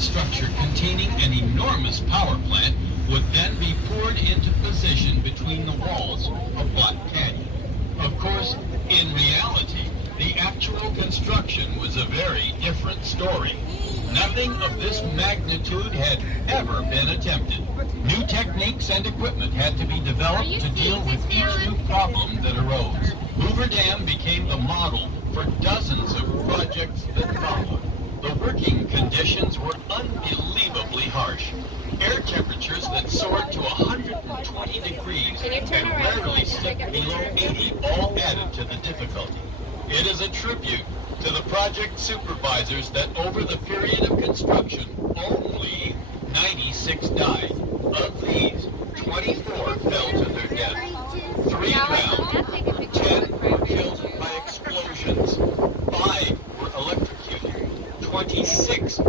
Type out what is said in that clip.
structure containing an enormous power plant would then be poured into position between the walls of Black Canyon. Of course, in reality, the actual construction was a very different story. Nothing of this magnitude had ever been attempted. New techniques and equipment had to be developed to deal with each new problem that arose. Hoover Dam became the model for dozens of projects that followed. The working conditions were unbelievably harsh. Air temperatures that soared to 120 degrees and rarely slipped below 80 all added to the difficulty. It is a tribute to the project supervisors that over the period of construction